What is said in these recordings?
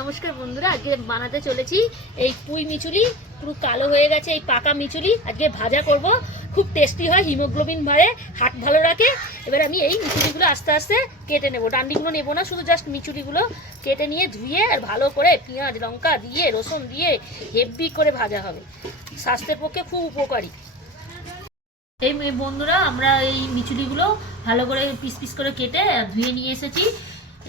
নমস্কার বন্ধুরা, আজকে বানাতে চলেছি এই পুঁই মিচুলি পুরো কালো হয়ে গেছে এই পাকা মিচুলি আজকে ভাজা করব। খুব টেস্টি হয়, হিমোগ্লোবিন বাড়ে হাট ভালো রাখে। এবার আমি এই মিচুলিগুলো আস্তে আস্তে কেটে নেব। ডান্ডিগুলো নেব না, শুধু জাস্ট মিচুলিগুলো কেটে নিয়ে ধুয়ে আর ভালো করে পেঁয়াজ, লঙ্কা দিয়ে, রসুন দিয়ে হেভি করে ভাজা হবে। স্বাস্থ্যের পক্ষে খুব উপকারী। এই বন্ধুরা, আমরা এই মিচুলিগুলো ভালো করে পিস পিস করে কেটে ধুয়ে নিয়ে এসেছি।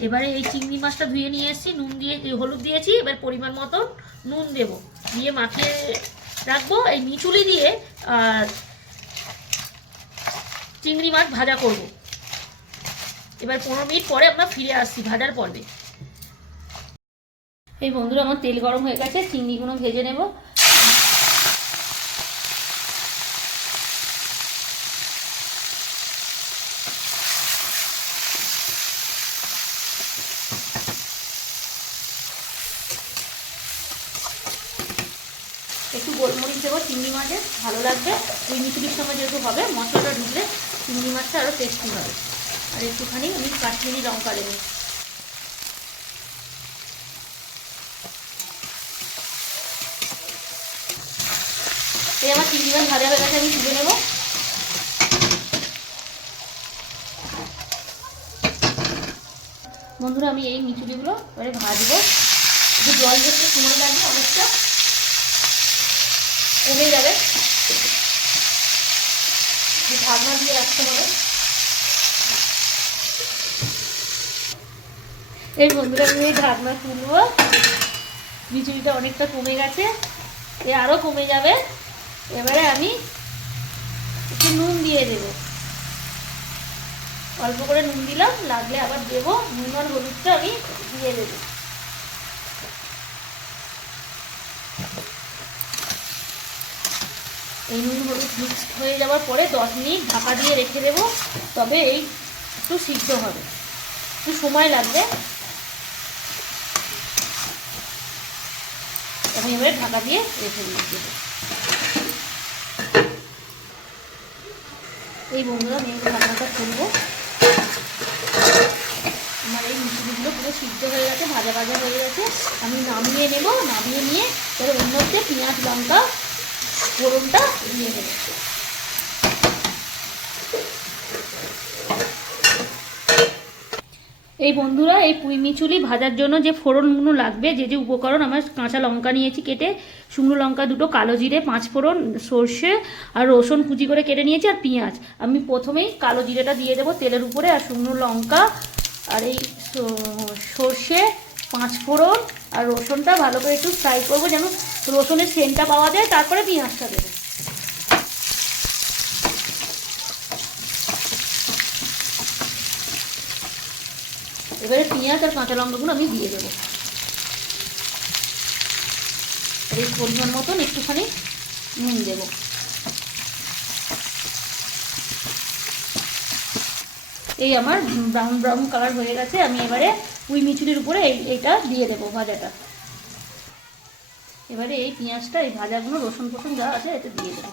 এবারে এই চিংড়ি মাছটা ধুয়ে নিয়ে এসেছি, নুন দিয়ে হলুদ দিয়েছি, এবার পরিমাণ মতন নুন দেব। দিয়ে মাখিয়ে রাখব, এই মিচুলি দিয়ে, আর চিংড়ি মাছ ভাজা করব। এবার পনেরো মিনিট পরে আমরা ফিরে আসছি ভাজার পর্বে। এই বন্ধুরা, আমার তেল গরম হয়ে গেছে, চিংড়িগুলো ভেজে নেব একটু গোলমরিচ দেবো, চিংড়ি মাছে ভালো লাগবে। ওই মিচুলির সঙ্গে যেহেতু হবে, মশলাটা ঢুকলে চিংড়ি মাছটা আরও টেস্টি হবে। আর একটুখানি আমি কাশ্মীরি লঙ্কা দেবো। এই আমার চিংড়ি মাছ ভাজা হয়ে গেছে, আমি তুলে নেব। বন্ধুরা, আমি এই মিচুলিগুলো এবারে ভাজবো। একটু জল ধরতে সময় লাগবে অনেকটা কমে যাবে। ঢাকনা দিয়ে রাখতে হবে। এই বন্ধুরা, আমি ঢাকনা তুলবো। বিচুরিটা অনেকটা কমে গেছে। এ আরও কমে যাবে। এবারে আমি একটু নুন দিয়ে দেবো। অল্প করে নুন দিলাম, লাগলে আবার দেবো। নুন আর হলুদটা আমি দিয়ে দেবো। এই নুন হলুদ হয়ে যাওয়ার পরে দশ মিনিট ঢাকা দিয়ে রেখে দেবো, তবে এই একটু সিদ্ধ হবে। একটু সময় লাগবে। আমি এবারে ঢাকা দিয়ে রেখে দিয়ে এই বন্ধুরা, আমি ঢাকনাটা খুলবো। আমার এই মিষ্টিগুলো পুরো সিদ্ধ হয়ে গেছে, ভাজা ভাজা হয়ে গেছে। আমি নামিয়ে নেব, নামিয়ে নিয়ে এবার অন্য হচ্ছে পেঁয়াজ লঙ্কা ফোড়নটা দিয়ে দেবো এই বন্ধুরা, এই পুঁই মিচুলি ভাজার জন্য যে ফোড়নগুলো লাগবে, যে যে উপকরণ আমার কাঁচা লঙ্কা নিয়েছি কেটে, শুকনো লঙ্কা দুটো, কালো জিরে, পাঁচ ফোড়ন, সর্ষে আর রসুন কুচি করে কেটে নিয়েছি আর পেঁয়াজ। আমি প্রথমেই কালো জিরেটা দিয়ে দেবো তেলের উপরে আর শুকনো লঙ্কা আর এই সর্ষে, পাঁচ ফোড়ন আর রসুনটা ভালো করে একটু ফ্রাই করব যেন রসুনের সেন্টটা পাওয়া যায়, তারপরে পেঁয়াজটা দেবো। এবারে পেঁয়াজ আর কাঁচা লঙ্কাগুলো আমি দিয়ে দেবো। এই পরিমাণ মতন একটুখানি নুন দেবো। এই আমার ব্রাউন ব্রাউন কালার হয়ে গেছে, আমি এবারে পুঁই মিচুরির উপরে এই, এইটা দিয়ে দেবো ভাজাটা। এবারে এই পেঁয়াজটা, এই ভাজাগুলো, রসুন ফসুন যা আছে, এতে দিয়ে দেবো।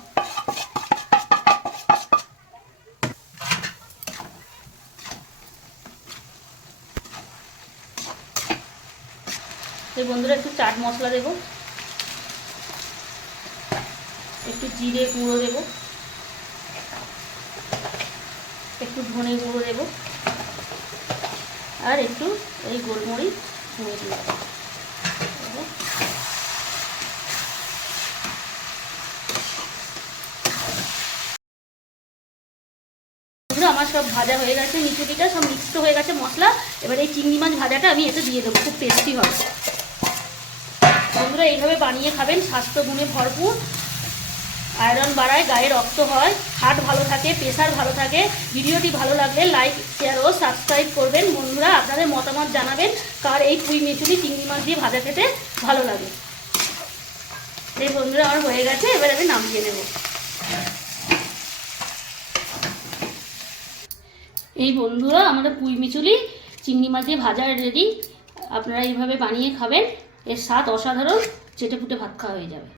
বন্ধুরা, একটু চাট মশলা দেবো। একটু জিরে গুঁড়ো দেবো। একটু ধনে গুঁড়ো দেবো। আর একটু এই গোলমরিচ গুঁড়ো দিয়ে দেবো বন্ধুরা, আমার সব ভাজা হয়ে গেছে মিচুটিটা সব মিক্সড হয়ে গেছে মশলা। এবার এই চিংড়ি মাছ ভাজাটা আমি এতে দিয়ে দেবো, খুব টেস্টি হবে। বন্ধুরা, এইভাবে বানিয়ে খাবেন স্বাস্থ্য গুণে ভরপুর। আয়রন বাড়ায় গায়ে রক্ত হয় হার্ট ভালো থাকে প্রেশার ভালো থাকে। ভিডিওটি ভালো লাগলে লাইক শেয়ার ও সাবস্ক্রাইব করবেন। বন্ধুরা, আপনাদের মতামত জানাবেন, কার এই পুঁই মেচুলি চিংড়ি মাছ দিয়ে ভাজা খেতে ভালো লাগে। এই বন্ধুরা, আমার হয়ে গেছে, এবার আমি নামিয়ে নেব। এই বন্ধুরা, আমাদের পুঁই মিচুলি চিংড়ি মাছ দিয়ে ভাজা রেডি আপনারা এইভাবে বানিয়ে খাবেন, এর স্বাদ অসাধারণ চেটে পুটে ভাত খাওয়া হয়ে যাবে।